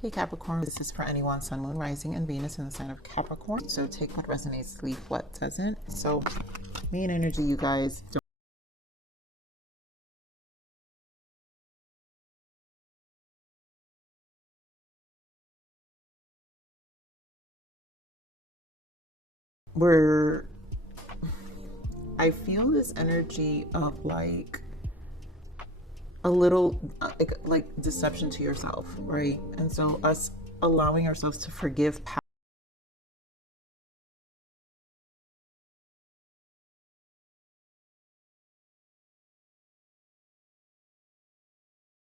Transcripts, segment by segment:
Hey Capricorn, this is for anyone, Sun, Moon, Rising, and Venus in the sign of Capricorn. So take what resonates, leave what doesn't. So main energy, you guys. I feel this energy of like a little like deception to yourself, right? And so us allowing ourselves to forgive past,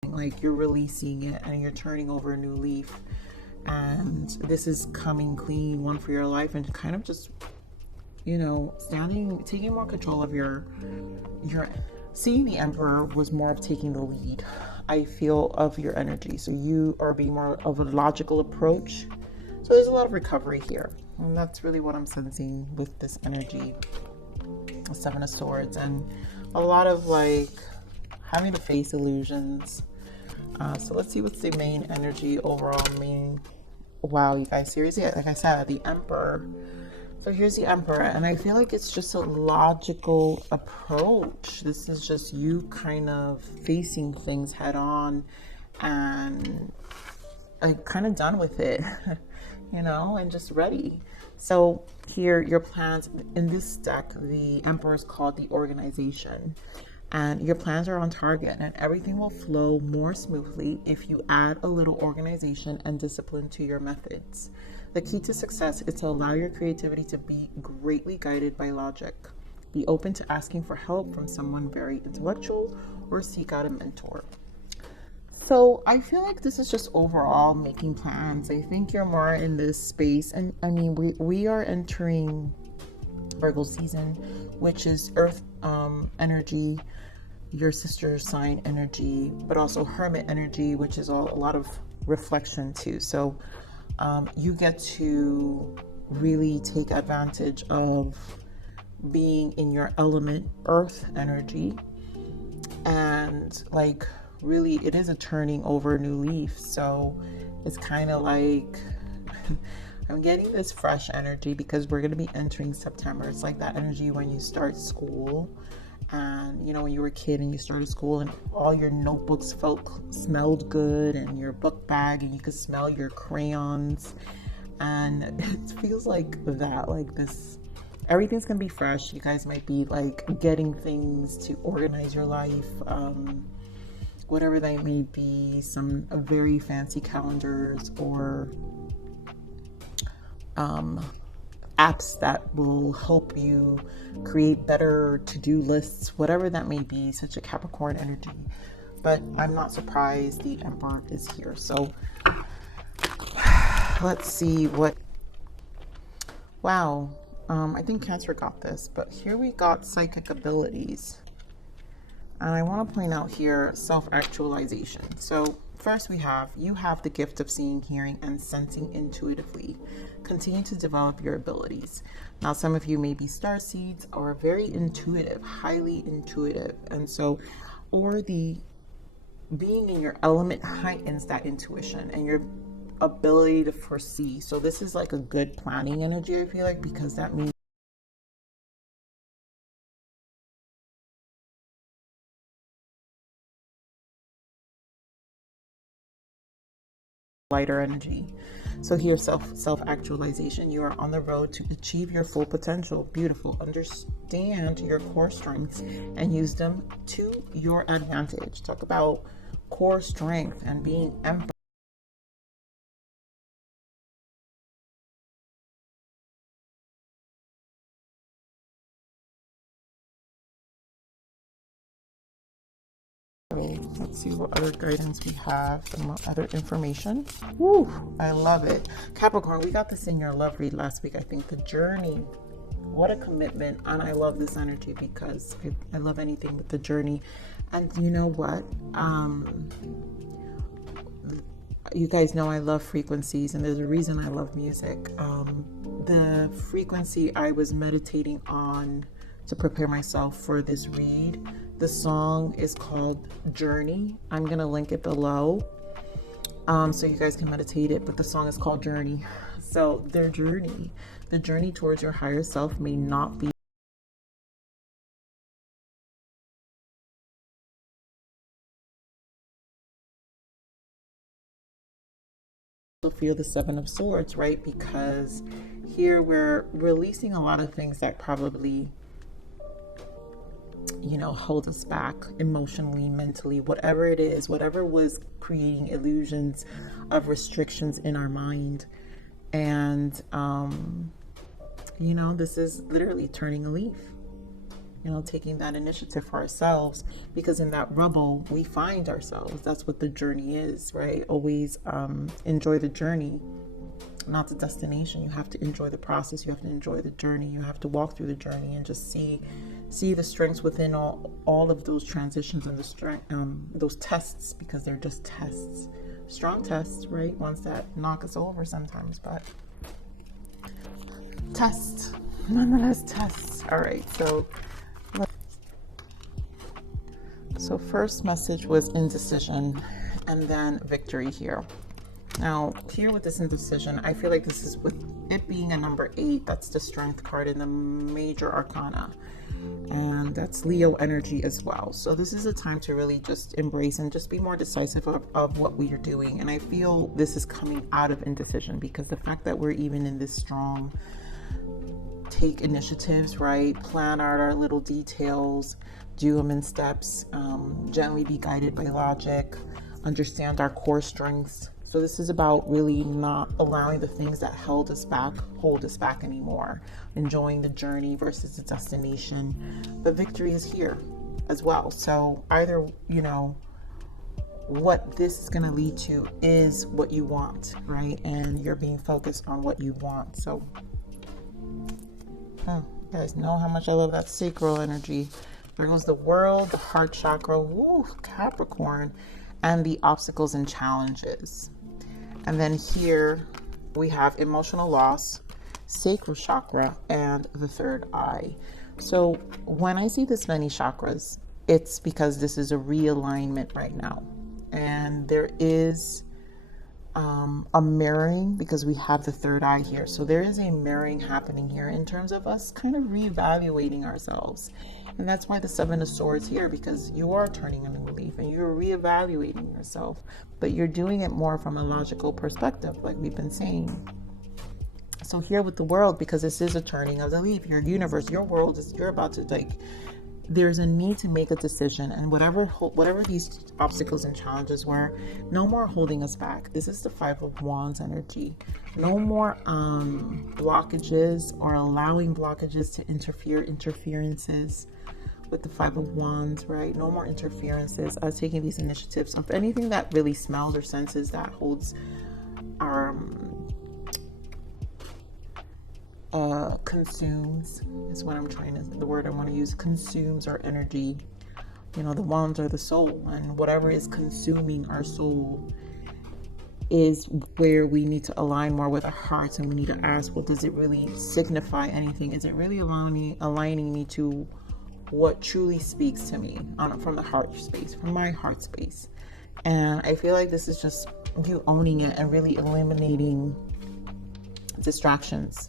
like you're releasing it and you're turning over a new leaf, and this is coming clean, one for your life, and kind of just, you know, taking more control of your seeing the Emperor was more of taking the lead, I feel, of your energy. So you are being more of a logical approach. So there's a lot of recovery here, and that's really what I'm sensing with this energy, the Seven of Swords, and a lot of like having to face illusions. So let's see what's the main energy overall. Wow, you guys, seriously, like I said, the Emperor. So here's the Emperor, and I feel like it's just a logical approach. This is just you kind of facing things head on and like kind of done with it, you know, and just ready. So here, your plans in this deck, the Emperor is called the organization, and your plans are on target, and everything will flow more smoothly if you add a little organization and discipline to your methods. The key to success is to allow your creativity to be greatly guided by logic. Be open to asking for help from someone very intellectual, or seek out a mentor. So I feel like this is just overall making plans. I think you're more in this space, and I mean, we are entering Virgo season, which is earth energy, your sister sign energy, but also hermit energy, which is a lot of reflection too. So you get to really take advantage of being in your element, earth energy, and like really it is a turning over a new leaf. So it's kind of like I'm getting this fresh energy because we're going to be entering September. It's like that energy when you start school, and you know, when you were a kid and you started school and all your notebooks smelled good, and your book bag, and you could smell your crayons, and it feels like that, like this, everything's gonna be fresh. You guys might be like getting things to organize your life, whatever that may be, some very fancy calendars, or apps that will help you create better to-do lists, whatever that may be. Such a Capricorn energy. But I'm not surprised the Emperor is here. So let's see what, wow, I think Cancer got this, but here we got psychic abilities. And I want to point out here self-actualization. So first you have the gift of seeing, hearing, and sensing intuitively. Continue to develop your abilities. Now, some of you may be star seeds or very intuitive, highly intuitive. And so, or the being in your element heightens that intuition and your ability to foresee. So this is like a good planning energy, I feel like, because that means lighter energy. So here, self-actualization, you are on the road to achieve your full potential. Beautiful. Understand your core strengths and use them to your advantage. Talk about core strength and being empowered. Let's see what other guidance we have, some other information. Woo, I love it. Capricorn, we got this in your love read last week. I think the journey, what a commitment. And I love this energy because I love anything with the journey. And you know what? You guys know I love frequencies, and there's a reason I love music. The frequency I was meditating on to prepare myself for this read, the song is called Journey. I'm gonna link it below. So you guys can meditate it, but the song is called Journey. So their journey, the journey towards your higher self may not be. Feel the Seven of Swords, right? Because here we're releasing a lot of things that probably, you know, hold us back emotionally, mentally, whatever it is, whatever was creating illusions of restrictions in our mind. And, you know, this is literally turning a leaf, you know, taking that initiative for ourselves, because in that rubble, we find ourselves. That's what the journey is, right? Always enjoy the journey, not the destination. You have to enjoy the process. You have to enjoy the journey. You have to walk through the journey and just see the strengths within all of those transitions and the strength, those tests, because they're just tests, strong tests, right? Ones that knock us over sometimes, but tests, nonetheless tests. All right, so first message was indecision, and then victory here. Now, here with this indecision, I feel like this is with it being a number 8, that's the strength card in the major arcana. And that's Leo energy as well. So this is a time to really just embrace and just be more decisive of what we are doing. And I feel this is coming out of indecision, because the fact that we're even in this strong take initiatives, right? Plan out our little details, do them in steps, gently be guided by logic, understand our core strengths. So this is about really not allowing the things that hold us back anymore, enjoying the journey versus the destination. But victory is here as well. So either, you know, what this is going to lead to is what you want, right? And you're being focused on what you want. So you guys know how much I love that sacral energy. There goes the world, the heart chakra, woo, Capricorn, and the obstacles and challenges. And then here we have emotional loss, sacral chakra, and the third eye. So when I see this many chakras, it's because this is a realignment right now. And there is a mirroring, because we have the third eye here. So there is a mirroring happening here in terms of us kind of reevaluating ourselves. And that's why the Seven of Swords here, because you are turning a new leaf and you're reevaluating yourself, but you're doing it more from a logical perspective, like we've been saying. So here with the world, because this is a turning of the leaf, your universe, your world is, you're about to, like, there's a need to make a decision, and whatever these obstacles and challenges were, no more holding us back. This is the Five of Wands energy. No more blockages or allowing blockages to interferences with the Five of Wands, right? No more interferences. Taking these initiatives of anything that really smells or senses that holds our consumes is what I'm trying to, the word I want to use, consumes our energy. You know, the wands are the soul, and whatever is consuming our soul is where we need to align more with our hearts, and we need to ask, well, does it really signify anything? Is it really aligning me to what truly speaks to me from the heart space, from my heart space? And I feel like this is just you owning it and really eliminating distractions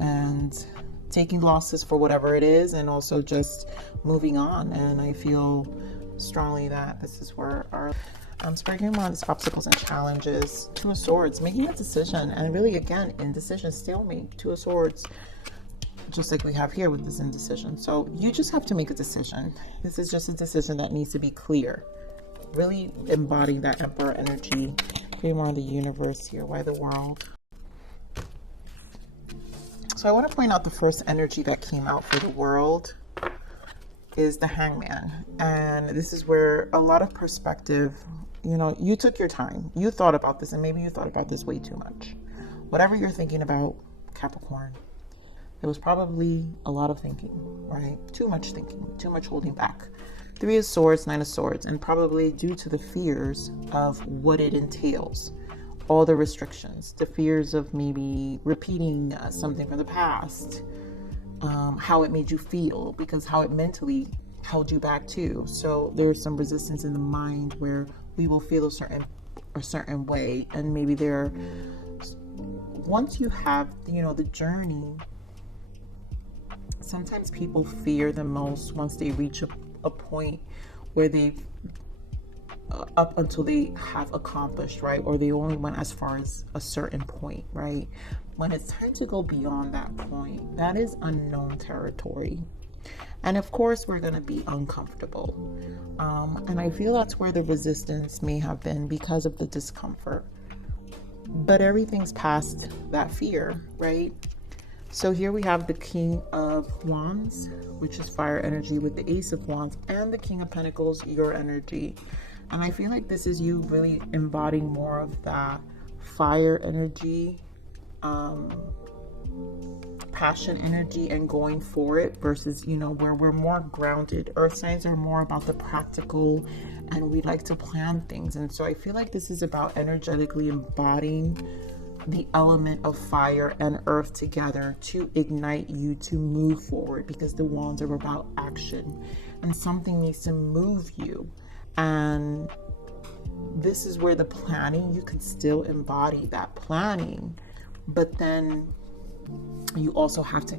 and taking losses for whatever it is, and also just moving on. And I feel strongly that this is where our speaking about these obstacles and challenges. Two of Swords, making a decision, and really again indecision, stalemate. Two of Swords, just like we have here with this indecision. So you just have to make a decision. This is just a decision that needs to be clear, really embodying that Emperor energy. We want the universe here. Why the world? So I want to point out the first energy that came out for the world is the Hangman. And this is where a lot of perspective, you know, you took your time. You thought about this, and maybe you thought about this way too much. Whatever you're thinking about, Capricorn, it was probably a lot of thinking, right? Too much thinking, too much holding back. Three of Swords, Nine of Swords, and probably due to the fears of what it entails. All the restrictions, the fears of maybe repeating something from the past, how it made you feel, because how it mentally held you back too. So there's some resistance in the mind where we will feel a certain way, and maybe once you have, you know, the journey, sometimes people fear the most once they reach a point where they've up until they have accomplished, right? Or they only went as far as a certain point, right? When it's time to go beyond that point, that is unknown territory. And of course, we're going to be uncomfortable. And I feel that's where the resistance may have been, because of the discomfort. But everything's past that fear, right? So here we have the King of Wands, which is fire energy, with the Ace of Wands, and the King of Pentacles, your energy. And I feel like this is you really embodying more of that fire energy, passion energy, and going for it, versus, you know, where we're more grounded. Earth signs are more about the practical, and we like to plan things. And so I feel like this is about energetically embodying the element of fire and earth together to ignite you to move forward, because the wands are about action and something needs to move you. And this is where the planning, you can still embody that planning, but then you also have to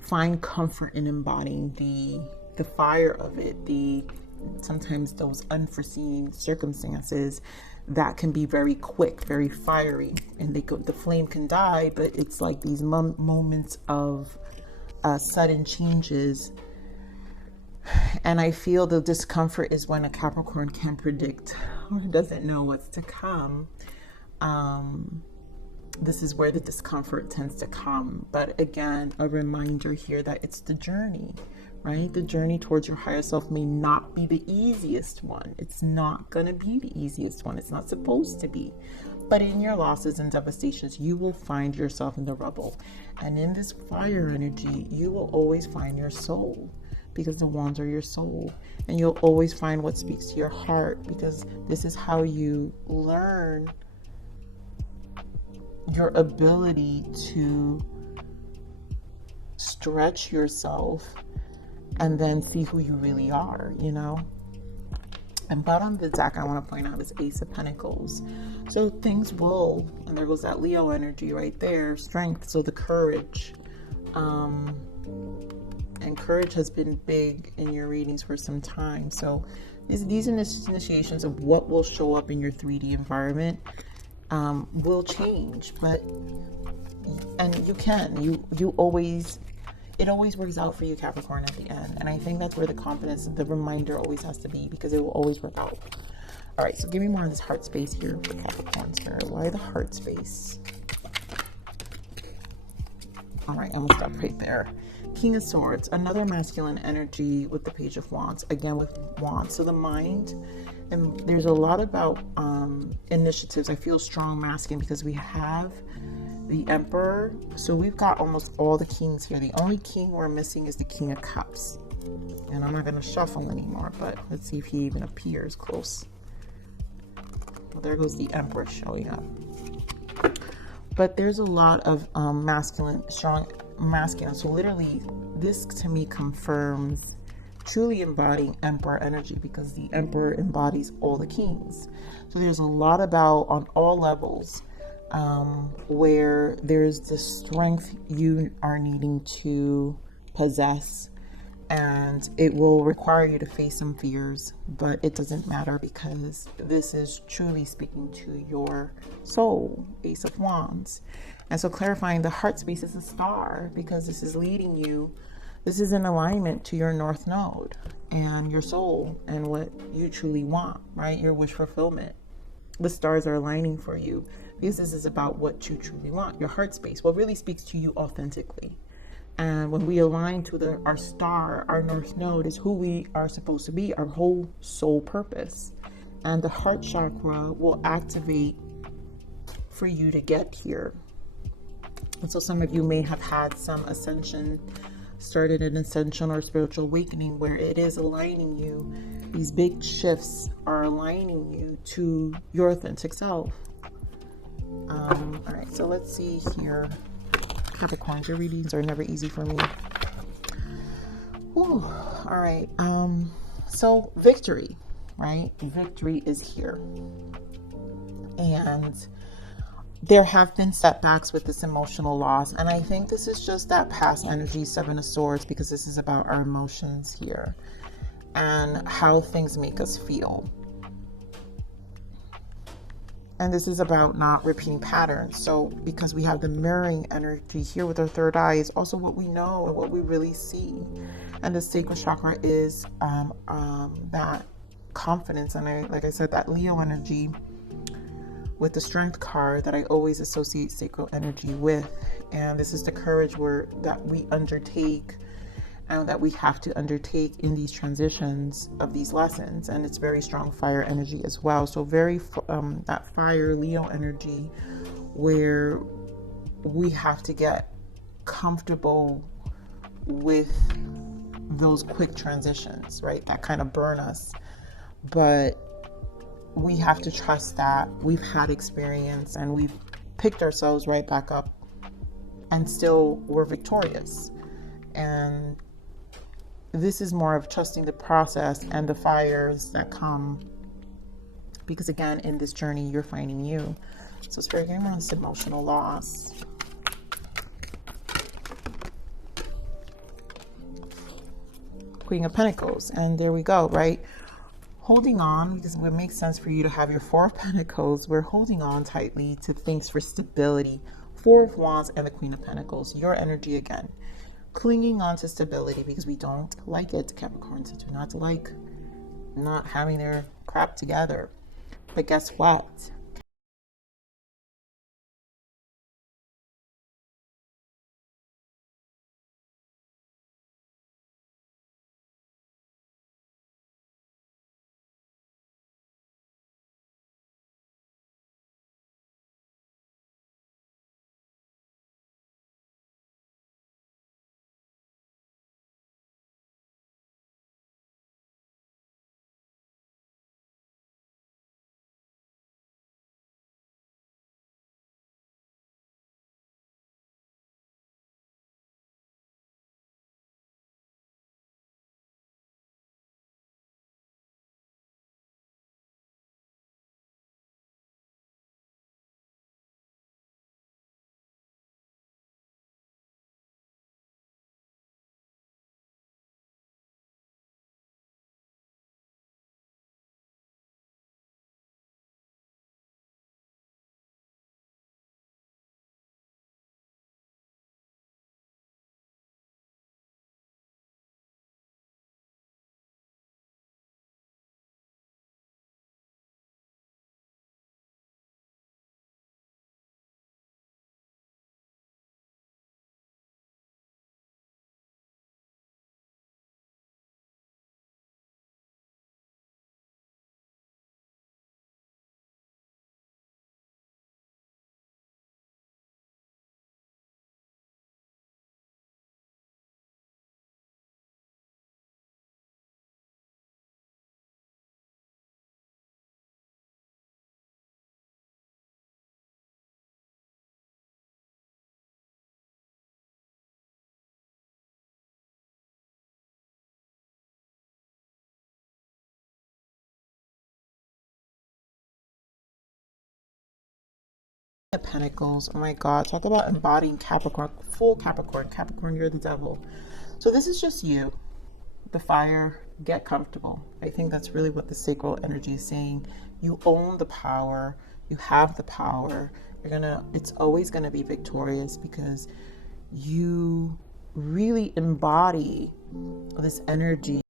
find comfort in embodying the fire of it, sometimes those unforeseen circumstances that can be very quick, very fiery, and the flame can die, but it's like these moments of sudden changes. And I feel the discomfort is when a Capricorn can predict or doesn't know what's to come. This is where the discomfort tends to come. But again, a reminder here that it's the journey, right? The journey towards your higher self may not be the easiest one. It's not going to be the easiest one. It's not supposed to be. But in your losses and devastations, you will find yourself in the rubble. And in this fire energy, you will always find your soul, because the wands are your soul. And you'll always find what speaks to your heart, because this is how you learn your ability to stretch yourself and then see who you really are, you know. And bottom of the deck, I want to point out, is Ace of Pentacles. So things will, and there goes that Leo energy right there, strength, so the courage. And courage has been big in your readings for some time. So these initiations of what will show up in your 3D environment will change, and it always works out for you, Capricorn, at the end. And I think that's where the confidence, the reminder always has to be, because it will always work out. All right, so give me more of this heart space here for Capricorn Spirit. Why the heart space? All right, I'm gonna stop right there. King of Swords, another masculine energy with the Page of Wands, again with Wands. So the mind, and there's a lot about initiatives. I feel strong masculine because we have the Emperor. So we've got almost all the kings here. The only king we're missing is the King of Cups. And I'm not going to shuffle anymore, but let's see if he even appears close. Well, there goes the Emperor showing up. But there's a lot of masculine, strong masculine. So literally, this to me confirms truly embodying Emperor energy, because the Emperor embodies all the kings. So there's a lot about, on all levels, where there's the strength you are needing to possess, and it will require you to face some fears, but it doesn't matter, because this is truly speaking to your soul, Ace of Wands. And so clarifying the heart space is a star, because this is leading you. This is in alignment to your North Node and your soul and what you truly want, right? Your wish fulfillment. The stars are aligning for you, because this is about what you truly want, your heart space, what really speaks to you authentically. And when we align to our star, our North Node is who we are supposed to be, our whole soul purpose. And the heart chakra will activate for you to get here. And so some of you may have had some ascension, started an ascension or spiritual awakening where it is aligning you. These big shifts are aligning you to your authentic self. All right, so let's see here. Capricorn, your readings are never easy for me. Ooh, Whew. All right. So victory, right? Victory is here. And there have been setbacks with this emotional loss. And I think this is just that past energy, Seven of Swords, because this is about our emotions here and how things make us feel. And this is about not repeating patterns. So because we have the mirroring energy here with our third eye, is also what we know and what we really see. And the sacral chakra is that confidence. And like I said, that Leo energy with the strength card that I always associate sacral energy with. And this is the courage that we undertake and that we have to undertake in these transitions of these lessons. And it's very strong fire energy as well. So very that fire Leo energy where we have to get comfortable with those quick transitions, right? That kind of burn us. But we have to trust that we've had experience and we've picked ourselves right back up and still we're victorious. And this is more of trusting the process and the fires that come, because again, in this journey, you're finding you. So Spirit, getting on this emotional loss. Queen of Pentacles, and there we go, right? Holding on, because it would make sense for you to have your Four of Pentacles. We're holding on tightly to things for stability. Four of Wands and the Queen of Pentacles, your energy again. Clinging on to stability because we don't like it. Capricorns do not like not having their crap together. But guess what? Pentacles, oh my god, talk about embodying Capricorn, full Capricorn. Capricorn, you're the devil. So this is just you, the fire. Get comfortable. I think that's really what the sacral energy is saying. You own the power, you have the power. It's always gonna be victorious because you really embody this energy.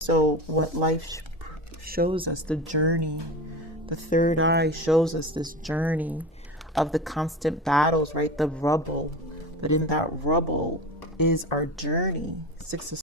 So what life shows us, the journey, the third eye shows us this journey of the constant battles, right? The rubble, but in that rubble is our journey. Six of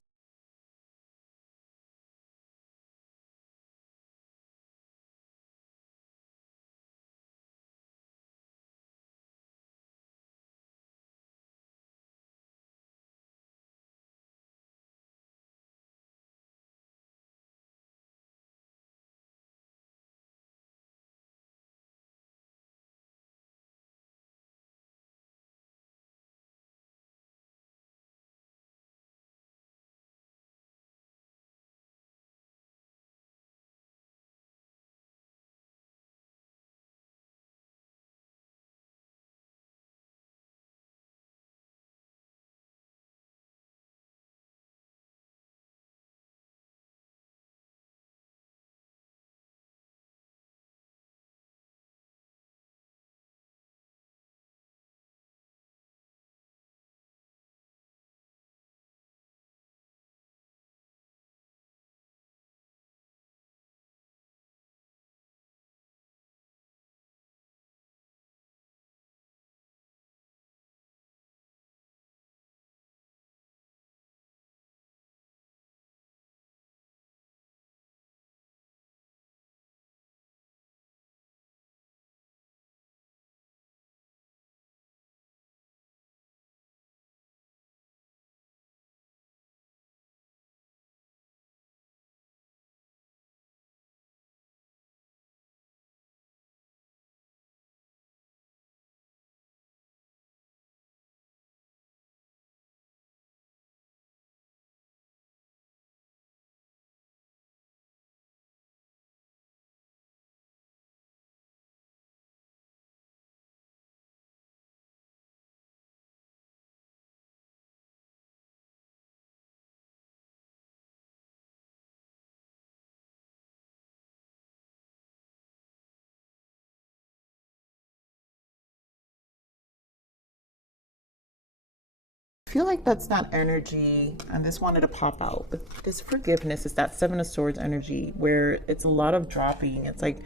I feel like that's not energy, and this wanted to pop out, but this forgiveness is that Seven of Swords energy where it's a lot of dropping. It's like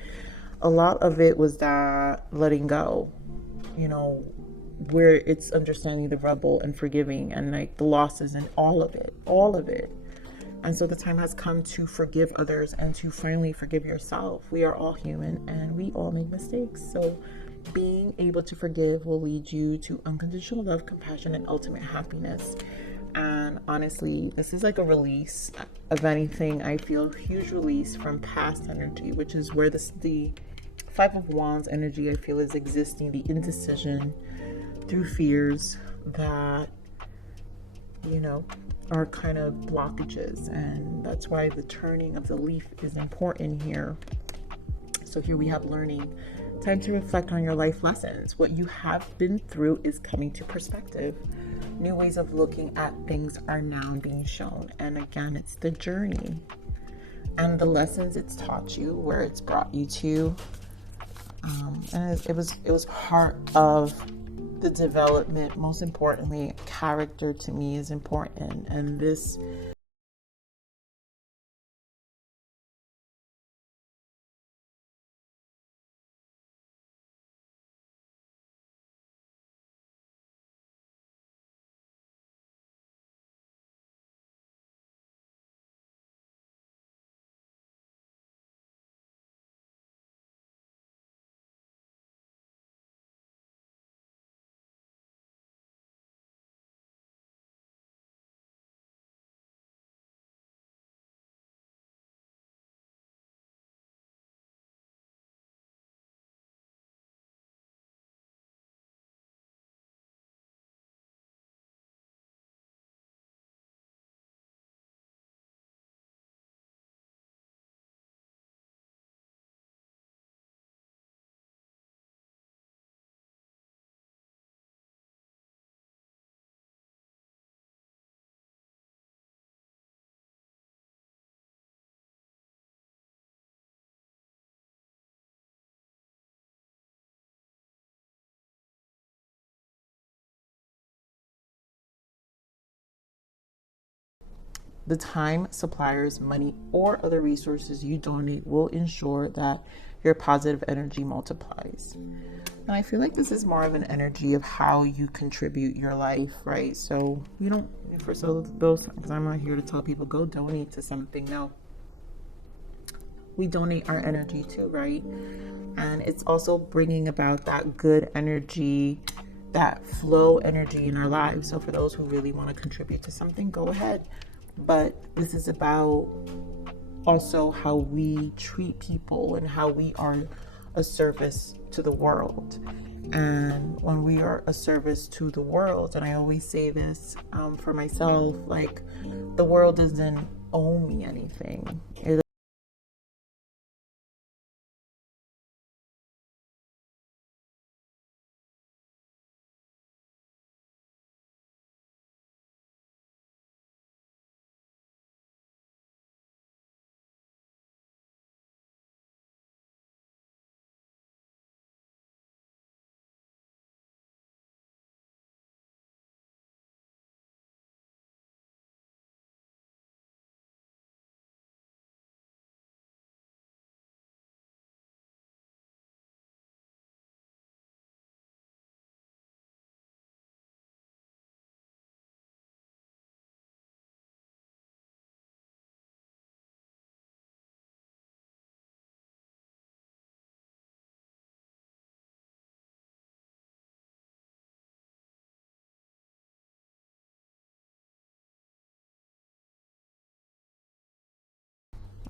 a lot of it was that letting go, you know, where it's understanding the rubble and forgiving and like the losses and all of it. And so the time has come to forgive others and to finally forgive yourself. We are all human and we all make mistakes. So being able to forgive will lead you to unconditional love, compassion, and ultimate happiness. And honestly, this is like a release of anything. I feel a huge release from past energy, which is where the Five of Wands energy I feel is existing, the indecision through fears that, you know, are kind of blockages. And that's why the turning of the leaf is important here. So here we have learning. Time to reflect on your life lessons. What you have been through is coming to perspective. New ways of looking at things are now being shown. And again, it's the journey and the lessons it's taught you, where it's brought you to. And it was part of the development. Most importantly, character to me is important. And this The time, suppliers, money, or other resources you donate will ensure that your positive energy multiplies. And I feel like this is more of an energy of how you contribute your life, right? So you don't, for so those, because I'm not here to tell people go donate to something. No, we donate our energy too, right? And it's also bringing about that good energy, that flow energy in our lives. So for those who really want to contribute to something, go ahead. But this is about also how we treat people and how we are a service to the world. And when we are a service to the world, and I always say this for myself, like, the world doesn't owe me anything.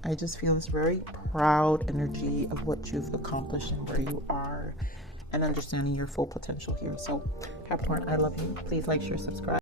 I just feel this very proud energy of what you've accomplished and where you are, and understanding your full potential here. So, Capricorn, I love you. Please like, share, subscribe.